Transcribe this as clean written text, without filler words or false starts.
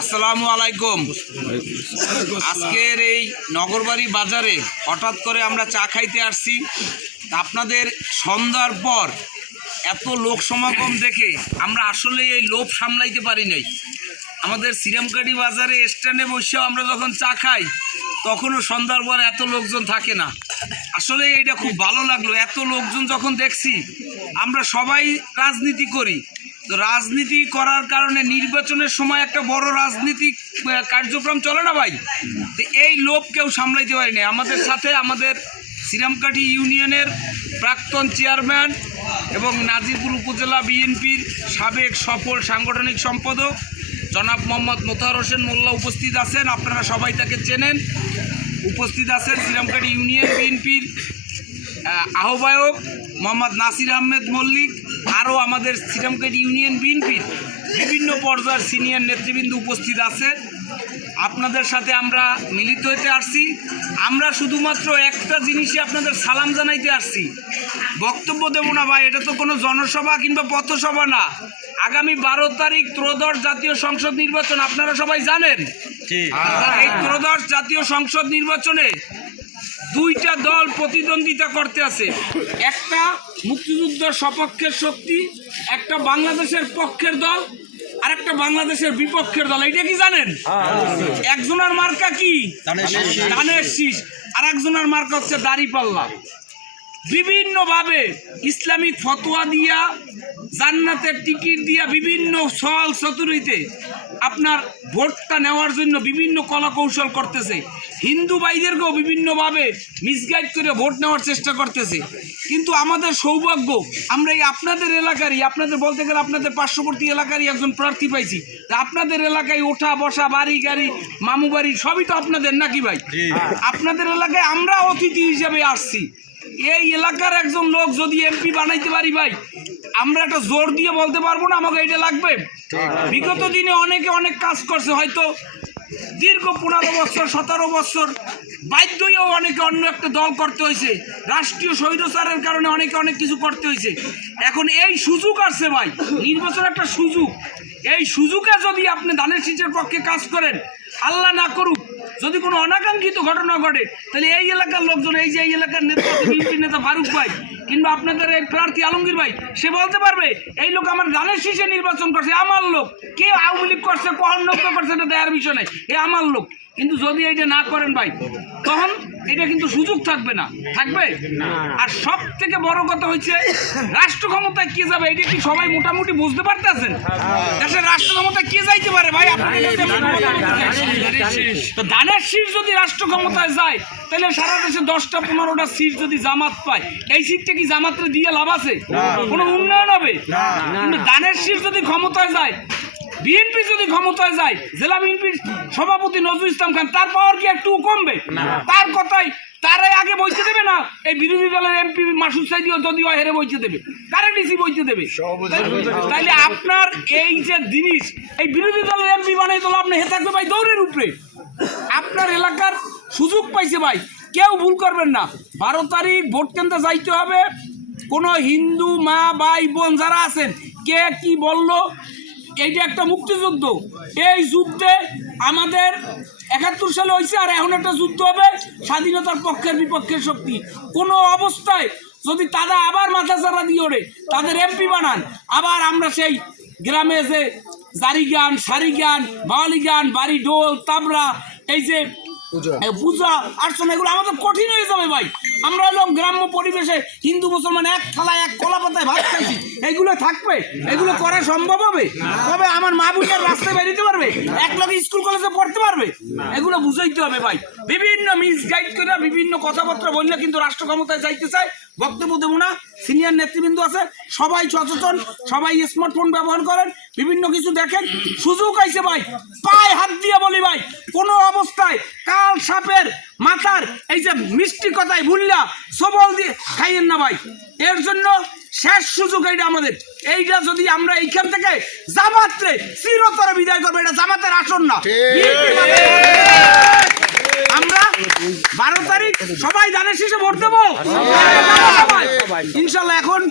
আসসালামু আলাইকুম। আজকের এই নগরবাড়ি বাজারে হঠাৎ করে আমরা চা খাইতে আসছি। আপনাদের সন্ধ্যার পর এত লোক সমাগম দেখে আমরা আসলে এই লোভ সামলাইতে পারি নাই। আমাদের শ্রীরামকাঠি বাজারে স্ট্যান্ডে বসেও আমরা যখন চা খাই তখনও সন্ধ্যার পর এত লোকজন থাকে না। আসলে এইটা খুব ভালো লাগলো। এত লোকজন যখন দেখছি, আমরা সবাই রাজনীতি করি, তো রাজনীতি করার কারণে নির্বাচনের সময় একটা বড় রাজনীতিক কার্যক্রম চলে না ভাই, তো এই লোভ কেউ সামলাইতে পারি না। আমাদের সাথে আমাদের শ্রীরামকাঠি ইউনিয়নের প্রাক্তন চেয়ারম্যান এবং নাজিরপুর উপজেলা বিএনপির সাবেক সফল সাংগঠনিক সম্পাদক জনাব মোহাম্মদ মোতাহার হোসেন মোল্লা উপস্থিত আছেন। আপনারা সবাই তাকে চেনেন। উপস্থিত আছেন শ্রীরামকাঠি ইউনিয়ন বিএনপির আহ্বায়ক মোহাম্মদ নাসির আহমেদ মল্লিক, আরও আমাদের শ্রীরামকাঠি ইউনিয়ন বিএনপির বিভিন্ন পর্যায়ের সিনিয়র নেতৃবৃন্দ উপস্থিত আছে। আপনাদের সাথে আমরা মিলিত হইতে আসছি। আমরা শুধুমাত্র একটা জিনিসই আপনাদের সালাম জানাইতে আসছি। বক্তব্য দেব না ভাই, এটা তো কোনো জনসভা কিংবা পথসভা না। আগামী 12 তারিখ ত্রয়োদশ জাতীয় সংসদ নির্বাচন, আপনারা সবাই জানেন। এই ত্রয়োদশ জাতীয় সংসদ নির্বাচনে দুইটা দল প্রতিদ্বন্দ্বিতা করতে আছে। একটা মুক্তিযুদ্ধের সপক্ষের শক্তি, একটা বাংলাদেশের পক্ষের দল, আর একটা বাংলাদেশের বিপক্ষের দল। এইটা কি জানেন? একজনের মার্কা কি? ধানের শীষ। আর একজনের মার্কা হচ্ছে দাড়িপাল্লা। বিভিন্নভাবে ইসলামিক ফতোয়া দিয়া, জান্নাতের টিকিট দিয়া, বিভিন্ন ছল চতুরিতে আপনার ভোটটা নেওয়ার জন্য বিভিন্ন কলা কৌশল করতেছে। হিন্দু ভাইদেরকেও বিভিন্নভাবে মিসগাইড করে ভোট নেওয়ার চেষ্টা করতেছে। কিন্তু আমাদের সৌভাগ্য, আমরা এই আপনাদের এলাকারই, আপনাদের বলতে গেলে আপনাদের পার্শ্ববর্তী এলাকারই একজন প্রার্থী পাইছি। তা আপনাদের এলাকায় ওঠা বসা, বাড়ি গাড়ি, মামু বাড়ি সবই তো আপনাদের, নাকি ভাই? আপনাদের এলাকায় আমরা অতিথি হিসেবে আসছি। এই এলাকার একজন লোক যদি এমপি বানাইতে পারি ভাই, আমরা একটা জোর দিয়ে বলতে পারবো না আমাকে এটা লাগবে। বিগত দিনে অনেকে অনেক কাজ করছে, হয়তো দীর্ঘ 15 বছর 17 বছর বাধ্য হয়েও অনেকে অন্য একটা দল করতে হয়েছে। রাষ্ট্রীয় স্বৈরাচারের কারণে অনেকে অনেক কিছু করতে হয়েছে। এখন এই সুযোগ আসছে ভাই, নির্বাচন একটা সুযোগ। এই সুযোগে যদি আপনি ধানের শীষের পক্ষে কাজ করেন, আল্লাহ না করুক যদি কোনো অনাকাঙ্ক্ষিত ঘটনা ঘটে, তাহলে এই এলাকার লোকজন, এই যে এই এলাকার নেতা বিএনপির নেতা ফারুক ভাই কিংবা আপনাদের এই প্রার্থী আলমগীর ভাই, সে বলতে পারবে এই লোক আমার ধানের শীষে নির্বাচন করছে, আমার লোক। কে আওয়ামী লীগ করছে, কহনক্য করছে, এটা দেয়ার বিষয় নেই, এ আমার লোক। কিন্তু যদি এইটা না করেন ভাই, তখন এটা কিন্তু সুযোগ থাকবে না, থাকবে। আর সব থেকে বড় কথা হচ্ছে, রাষ্ট্র ক্ষমতায় কে যাবে এটা কি সবাই মোটামুটি বুঝতে পারতেছেন? দেশের রাষ্ট্র ক্ষমতায় কে যাইতে পারে ভাই? তো ধানের শীষ যদি রাষ্ট্র ক্ষমতায় যায়, তাহলে সারা দেশে 10টা 15টা সিট যদি জামাত পায়, এই সিটটা কি জামাতরে দিয়ে লাভ আছে? কোনো উন্নয়ন হবে? কিন্তু ধানের শীষ যদি ক্ষমতায় যায়, বিএনপি যদি ক্ষমতায় যায়, জেলা বিএনপির সভাপতি নজরুল ইসলাম খান, তার পাওয়ার কি একটু কমবে? তার কথাই তারাই আগে বইতে দেবে না? এই বিরোধী দলের এমপি মাসুদ সাইদিও যদিও হেরে বইতে দেবে, কারে ডিসি বইতে দেবে? তাইলে আপনার এই যে জিনিস, এই বিরোধী দলের এমপি বানাই তোলা আপনি হে থাকবে ভাই দৌড়ের উপরে। আপনার এলাকার সুযোগ পাইছে ভাই, কেউ ভুল করবেন না। 12 তারিখ ভোট কেন্দ্রে যাইতে হবে। কোনো হিন্দু মা ভাই বোন যারা আছেন, কে কি বললো, এইটা একটা মুক্তিযুদ্ধ। এই যুদ্ধে আমাদের 71 সালে হয়েছে, আর এখন একটা যুদ্ধ হবে স্বাধীনতার পক্ষের বিপক্ষের শক্তি। কোনো অবস্থায় যদি তারা আবার মাথা চারা দিয়ে ওড়ে, তাদের এমপি বানান, আবার আমরা সেই গ্রামে যে জারি গান, সারি গান, বাওয়ালি গান, বাড়ি ঢোল তাবড়া, এই যে পূজা অর্চনা, এগুলো আমাদের কঠিন হয়ে যাবে ভাই। আমরা হলাম গ্রাম্য পরিবেশে হিন্দু মুসলমান এক থালায় এক কলা পাতায় ভাত খাইছি, এগুলো থাকবে? এগুলো করা সম্ভব হবে? তবে আমার মা বোনের রাস্তায় বেরিতে পারবে? এক লগে স্কুল কলেজে পড়তে পারবে? এগুলো বুঝাইতে হবে ভাই। বিভিন্ন মিসগাইড করে বিভিন্ন কথাবার্তা বললে কিন্তু রাষ্ট্র ক্ষমতায় যাইতে চায়। বক্তব্য দেবো না, সিনিয়র নেতৃবৃন্দ আছে, সবাই সচেতন, সবাই স্মার্টফোন ব্যবহার করেন, বিভিন্ন কিছু দেখেন। সুযোগ আইছে ভাই, পায়ে হাত দিয়ে বলি ভাই, কোনো অবস্থায় কাল সাপের মাথার এই যে মিষ্টি কথায় ভুললা সবল দিয়ে খাইয়েন না ভাই। এর জন্য শেষ সুযোগ এইটা আমাদের। এইটা যদি আমরা এইখান থেকে জামাতরে চিরতরে বিদায় করবো, এটা জামাতের আসন না। আমরা 12 তারিখ সবাই ধানের শীষে ভোট দেবো ইনশাল্লাহ। এখন